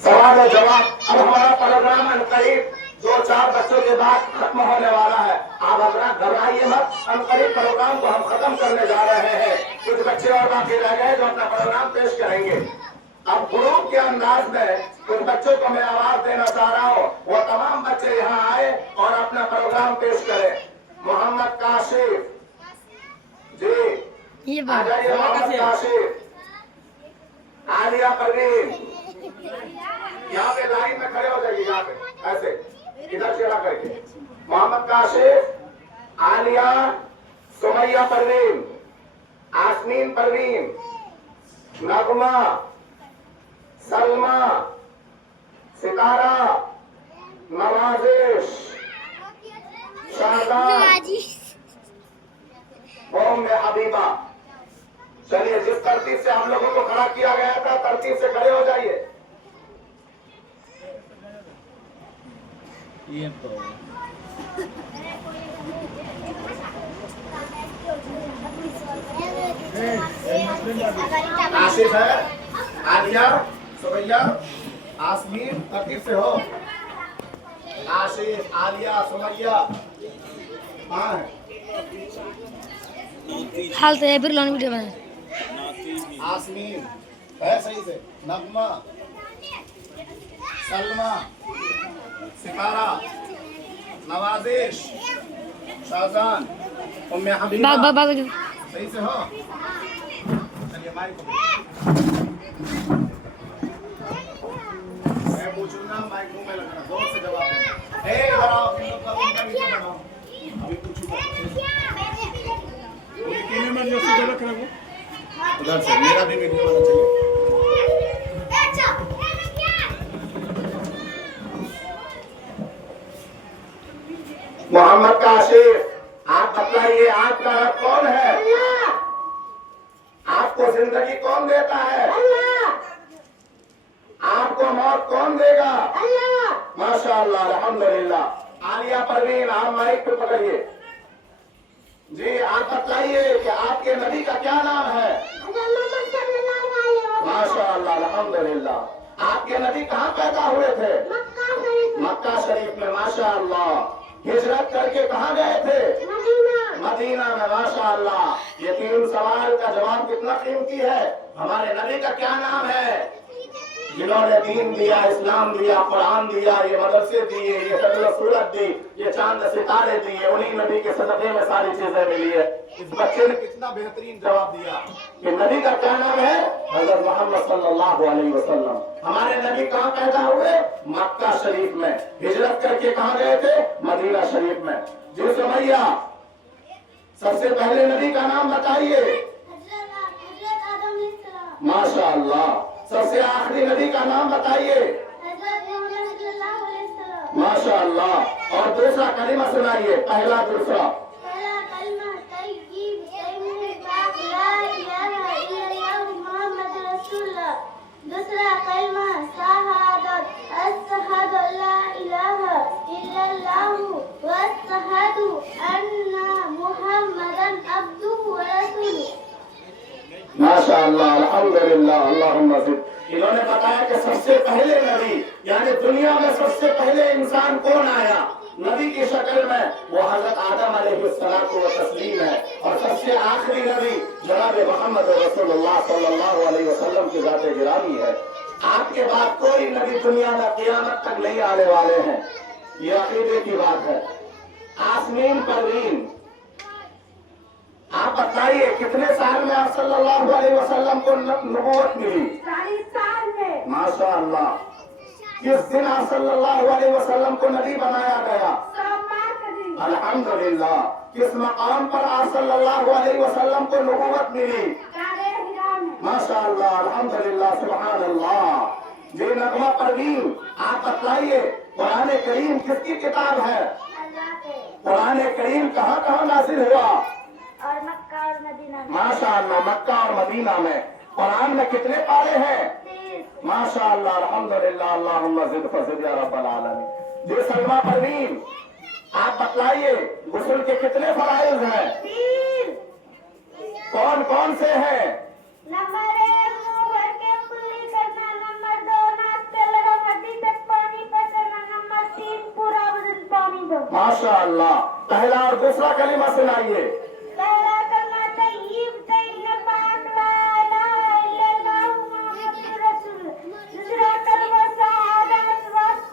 सवाल और जवाब। अब हमारा प्रोग्राम अनकरीब 2-4 बच्चों के बाद खत्म होने वाला है। आप अपना घबराइए मत, अनकरीब प्रोग्राम को हम खत्म करने जा रहे हैं। कुछ बच्चे और बाकी रह गए जो अपना प्रोग्राम पेश करेंगे। अब ग्रुप के अंदाज में कुछ बच्चों को मैं आवाज देना चाह रहा हूँ, वो तमाम बच्चे यहाँ आए और अपना प्रोग्राम पेश करें। मोहम्मद काशिफ जी, आ जाइए। मोहम्मद काशिफ, आलिया परवीन, यहाँ पे लाइन में खड़े हो जाइए, यहाँ पे ऐसे इधर चेहरा करके। मोहम्मद काशिफ, आलिया, सुमैया परवीन, आसमीन परवीन, नगमा, सलमा, सितारा, नवाजिश, शाहजाद, ओम हबीबा। चलिए, जिस तरतीब से हम लोगों को खड़ा किया गया था, तरतीब से खड़े हो जाइए। आसिफ है, आलिया, सुमैया, आसमीन, तरतीब से हो। आसिफ, आलिया, सुमैया, हाँ हाल तो है फिर लॉन्ग वीडियो में। आसमीन है सही से, नगमा, सलमा, सितारा, नवाजिश, शाहजान, उम्मे हबीबा, सही से हो। चलिए माइक को मैं पूछूंगा, माइक मुंह में लगाना, जोर से जवाब देना। ए इधर आओ, तुम लोग का वीडियो बनाओ। अभी पूछूंगा, उधर से मेरा भी वीडियो बना। चलिए, मोहम्मद काशिफ, आप बतलाइए, आपका रब कौन है? आपको जिंदगी कौन देता है? आपको मौत कौन देगा? माशाअल्लाह, अल्हम्दुलिल्लाह। आलिया परवीन, आप माइक पे पकड़िए जी। आप बतलाइए कि आपके नबी का क्या नाम है? माशाअल्लाह, अल्हम्दुलिल्लाह। आपके नबी कहाँ पैदा हुए थे? मक्का शरीफ में। माशाअल्लाह। हिजरत करके कहाँ गए थे? मदीना में। माशाअल्लाह। ये 3 सवाल का जवाब कितना कीमती है। हमारे नबी का क्या नाम है? जिन्होंने दीन दिया, इस्लाम दिया, कुरान दिया, ये मदरसे दिए, ये शक्ल सूरत दी, ये चांद सितारे दिए, उन्हीं नबी के सदक़े में सारी चीजें मिली है। इस बच्चे ने कितना बेहतरीन जवाब दिया कि नबी का क्या नाम है? हज़रत मोहम्मद सल्लल्लाहु अलैहि वसल्लम। हमारे नबी कहाँ पैदा हुए? मक्का शरीफ में। हिजरत करके कहाँ गए थे? मदीना शरीफ में। जी सुमैया, सबसे पहले नबी का नाम बताइए। माशाअल्लाह। सबसे आखिरी नबी का नाम बताइए। माशाअल्लाह। और दूसरा कलिमा सुनाइए, पहला दूसरा। दूसरा कलमा शहादत, अशहदु अल्ला इलाहा इल्लल्लाहु व अशहदु अन्ना मुहम्मदन अब्दुहु व रसूलुहु। माशाअल्लाह, अल्हम्दुलिल्लाह, अल्लाहुम्मा ज़िद। इन्होंने बताया कि सबसे पहले नबी, यानी दुनिया में सबसे पहले इंसान कौन आया नबी की शक्ल में? वो हजरत आदम अलैहिस्सलातु व तस्लीम है। और सबसे आखिरी नबी जनाब मोहम्मद रसूलुल्लाह सल्लल्लाहु अलैहि वसल्लम की ज़ात गिरामी है। आपके बाद कोई नबी दुनिया में क़यामत तक नहीं आने वाले हैं। ये अकीदे की बात है। आसमीन परवीन, आप बताइए कितने साल में आप सल्लल्लाहु अलैहि वसल्लम को नबूवत मिली? 40 साल में। माशाअल्लाह। किस दिन आप सल्लल्लाहु अलैहि वसल्लम को नबी बनाया गया? सोमवार का दिन। अल्हम्दुलिल्लाह। किस मकाम पर आप सल्लल्लाहु अलैहि वसल्लम को नबूवत मिली? कादे हिरा में। माशाअल्लाह, अल्हम्दुलिल्लाह, सुभान अल्लाह। जी नगमा परवीन, आप बतलाइए, कुरान करीम किसकी किताब है? अल्लाह के। कुरान करीम कहाँ कहाँ नाज़िल हुआ? और मक्का और मदीना में। माशाअल्लाह, मक्का और मदीना में। कुरान में कितने पारे हैं? 30। माशाअल्लाह, अल्हम्दुलिल्लाह, अल्लाहुम्मा ज़िद फज़िद या रब्बल आलमीन। जी सलमा परवीन, आप बतलाइए, गुस्ल के कितने फराइज़ हैं? 3। कौन कौन से हैं? नंबर 1 मुंह भर के कुल्ली करना, नंबर 2 नाक पे लगा माशाअल्लाह। पहला और दूसरा कलिमा सुनाइए। पहला कलमा तय्यब कलिमा पाक ला इलाहा इल्लल्लाह मुहम्मदुर रसूल। दूसरा कलमा शहादत वक्त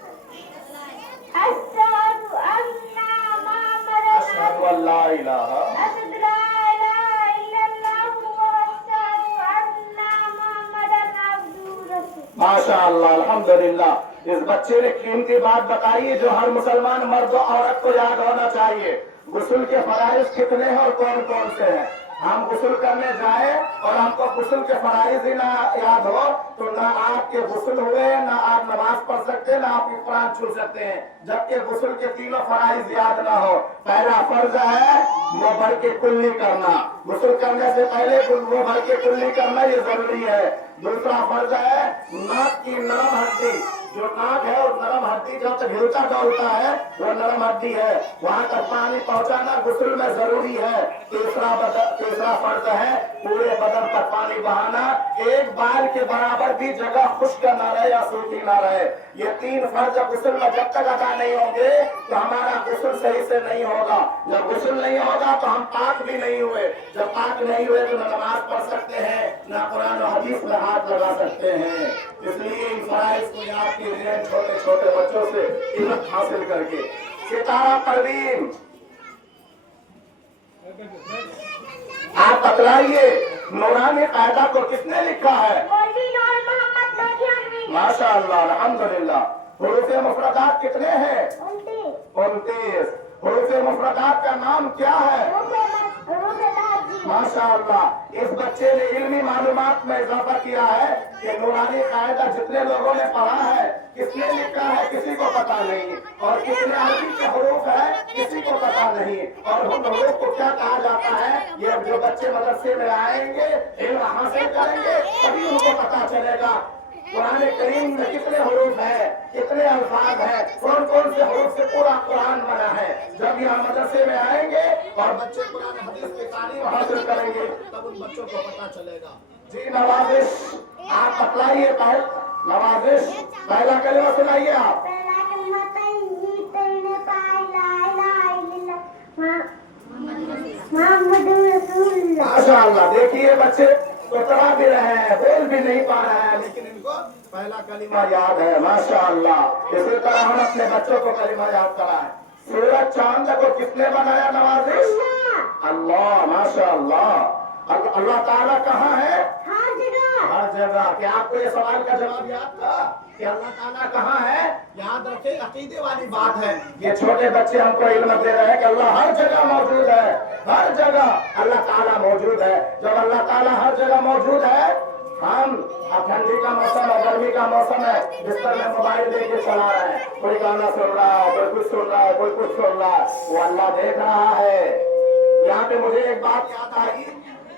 अशहदु अन्ना मुहम्मदन अशहदु अल्ला इलाहा अशहदु ला इलाहा इल्लल्लाह व अशहदु अन्ना मुहम्मदन अब्दुहु रसूल। माशाअल्लाह, अल्हम्दुलिल्लाह। इस बच्चे ने कीमती बात बताई है जो हर मुसलमान मर्द और औरत को याद होना चाहिए। गुस्ल के फराइज कितने हैं और कौन कौन से हैं। हम गुस्ल करने जाए और हमको गुस्ल के फराइज ही ना याद हो तो ना आपके गुस्ल हुए, ना आप नमाज पढ़ सकते, ना आप कुरान छू सकते हैं, जबकि गुस्ल के तीनों फराइज याद ना हो। पहला फर्ज है मुंह भर के कुल्ली करना। गुस्ल करने से पहले मुंह भर के कुल्ली करना ये जरूरी है। दूसरा फर्ज है नाक की नरम हड्डी, जो नाक है और नरम हड्डी जब तक हिलता डोलता है वो नरम हड्डी है, वहां तक पानी पहुंचाना गुस्ल में जरूरी है। तीसरा फर्ज है पूरे बदन पर पानी बहाना, एक बाल के बराबर भी जगह खुश्क न रहे या सूखी न रहे। ये तीन फर्ज गुस्ल में जब तक अदा नहीं होंगे तो हमारा गुस्ल सही से नहीं होगा। जब गुस्ल नहीं होगा तो हम पाक भी नहीं हुए। जब पाक नहीं हुए तो न नमाज पढ़ सकते हैं, न कुरान और हदीस में हाथ लगा सकते हैं। इसलिए इन फराइज को याद कीजिए छोटे छोटे बच्चों से इल्म हासिल करके। सितारा परवीन, आप बतलाइए नूरानी कायदा को किसने लिखा है। मौलवी नूर मोहम्मद लोधियानवी। माशाअल्लाह, अल्हम्दुलिल्लाह। हुरूफ मुफरदात कितने हैं। 29। हुरूफ मुफरदात का नाम क्या है। माशाअल्लाह। इस बच्चे ने इल्मी मालूमात में इजाफा किया है कि नूरानी कायदा जितने लोगों ने पढ़ा है किसने लिखा है किसी को पता नहीं, और कितने अरबी के हुरूफ है किसी को पता नहीं, और उन हुरूफ को क्या कहा जाता है। ये जो बच्चे मदरसे में आएंगे इल्म हासिल करेंगे तभी उनको पता चलेगा कुरान करीम में कितने हुरूफ है, कितने अल्फाज है, कौन कौन से हुरूफ से पूरा कुरान बना है। जब यहाँ मदरसे में आएंगे और बच्चे कुरान हदीस की तालीम हासिल करेंगे तब उन बच्चों को पता चलेगा। जी नवाजिश, आप बतलाइए। नवाजिश, पहला कलिमा सुनाइए आप। पहला कलमा तय्यब कलिमा पाक ला इलाहा इल्लल्लाह मुहम्मदुर रसूल। माशाअल्लाह। देखिए बच्चे तो पढ़ा भी रहे हैं, बोल भी नहीं पा रहे हैं, लेकिन इनको पहला कलिमा याद है। माशाअल्लाह। इसी तरह हम अपने बच्चों को कलिमा याद कराएं। सूरज चांद को किसने बनाया नवाजिश। अल्लाह। माशाअल्लाह। अल्लाह ताला कहाँ है। हर जगह। हर जगह। क्या आपको ये सवाल का जवाब याद था कि अल्लाह ताला कहाँ है। याद रखे, अकीदे वाली बात है। ये छोटे बच्चे हमको इल्म दे रहे हैं कि अल्लाह हर जगह मौजूद है। हर जगह अल्लाह ताला मौजूद है। जब अल्लाह ताला हर जगह मौजूद है, हम अब ठंडी का मौसम है, गर्मी का मौसम है, बिस्तर में मोबाइल लेके चला रहे हैं, कोई गाना सुन रहा है, कोई कुछ सुन रहा है, कोई कुछ सुन रहा है, वो अल्लाह देख रहा है। यहाँ पे मुझे एक बात याद आई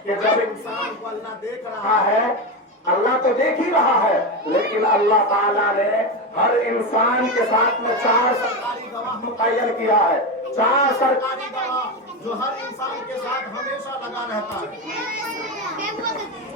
कि जब इंसान को अल्लाह देख रहा है, अल्लाह तो देख ही रहा है, लेकिन अल्लाह ताला ने हर इंसान के साथ में 4 सरकारी गवाह मुतय्यन किया है। 4 सरकारी गवाह जो हर इंसान के साथ हमेशा लगा रहता है।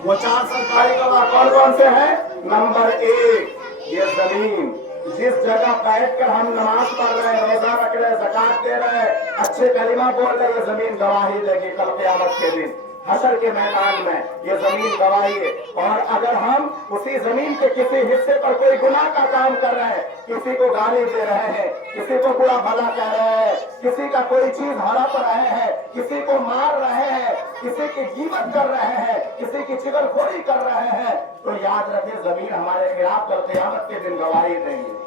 वो 4 सरकारी गवाह कौन कौन से हैं। नंबर 1, ये जमीन जिस जगह बैठकर हम नमाज पढ़ रहे हैं, रोजा रख रहे हैं, ज़कात दे रहे हैं, अच्छे कलिमा बोल रहे हैं, ये जमीन गवाही देगी कल क़यामत के दिन हशर के मैदान में। ये जमीन गवाही है। और अगर हम उसी जमीन के किसी हिस्से पर कोई गुनाह का काम कर रहे हैं, किसी को गाली दे रहे हैं, किसी को बुरा भला कह रहे हैं, किसी का कोई चीज हड़प रहे हैं, किसी को मार रहे हैं, किसी की कीमत कर रहे हैं, किसी की चिगरखोरी कर रहे हैं, तो याद रखें जमीन हमारे खिलाफ कल क़यामत के दिन गवाही देंगे।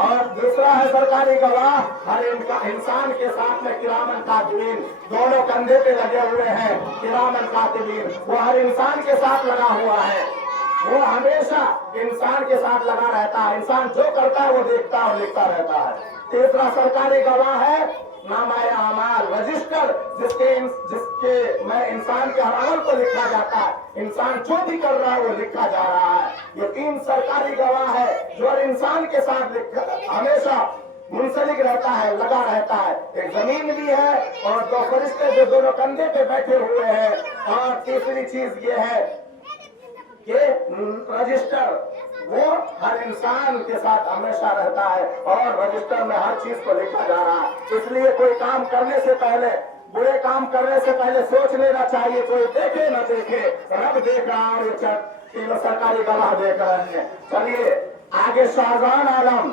और दूसरा है सरकारी गवाह हर इंसान के साथ में किरामन कातिबीन, दोनों कंधे पे लगे हुए हैं। किरामन कातिबीन वो हर इंसान के साथ लगा हुआ है, वो हमेशा इंसान के साथ लगा रहता है। इंसान जो करता है वो देखता है और लिखता रहता है। तीसरा सरकारी गवाह है नामाए आमाल, रजिस्टर, जिसके में इंसान के हर अमल को लिखा जाता है। इंसान जो भी कर रहा है वो लिखा जा रहा है। ये 3 सरकारी गवाह है जो हर इंसान के साथ हमेशा मुंसलिक रहता है, लगा रहता है। एक जमीन भी है और 2 फरिश्ते जो दोनों कंधे पे बैठे हुए हैं। और तीसरी चीज ये है कि रजिस्टर, वो हर इंसान के साथ हमेशा रहता है और रजिस्टर में हर चीज को लिखा जा रहा है। इसलिए कोई काम करने से पहले, बुरे काम करने से पहले सोच लेना चाहिए। कोई देखे न देखे, रब देख रहा है और ये तीनों सरकारी गवाह देख रहे हैं। चलिए आगे शाहजहान आलम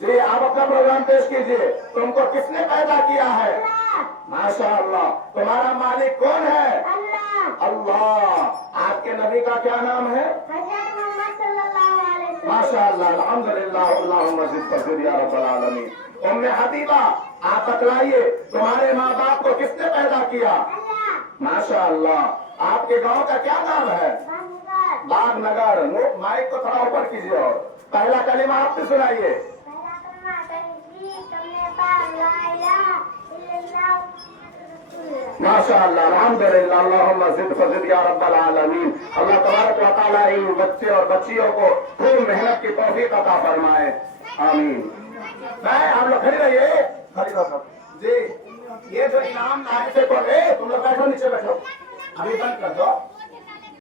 जी, आप अपना प्रोग्राम पेश कीजिए। तुमको किसने पैदा किया है? माशाअल्लाह। तुम्हारा मालिक कौन है? अल्लाह। अल्लाह। आपके नबी का क्या नाम है? हज़रत मोहम्मद सल्लल्लाहु अलैहि वसल्लम। माशाअल्लाह, अल्हम्दुलिल्लाह, अल्लाहुम्मा ज़िद फज़िल या रब्बल आलमीन। उम्मे हबीबा, आप बतलाइए तुम्हारे माँ बाप को किसने पैदा किया? अल्लाह। माशाअल्लाह। आपके गांव का क्या नाम है? बागनगर। बागनगर। माइक को थोड़ा ऊपर कीजिए और पहला कलिमा आप भी सुनाइए। पहला कलमा तकबीर, कलमे पाक, ला इलाहा इल्लल्लाह मुहम्मदुर रसूलुल्लाह। माशाअल्लाह, अल्हम्दुलिल्लाह, अल्लाहुम्मा ज़िद फज़िल या रब्बल आलमीन। अल्लाह तबारक व तआला इन बच्चे और बच्चियों को खूब मेहनत की तौफीक अता फरमाए, आमीन। मैं आप लोग खड़ी रहिए, खड़ी रहो जी। ये जो इनाम लाए थे, तुम लोग बैठो, नीचे बैठो, अभी बंद कर दो।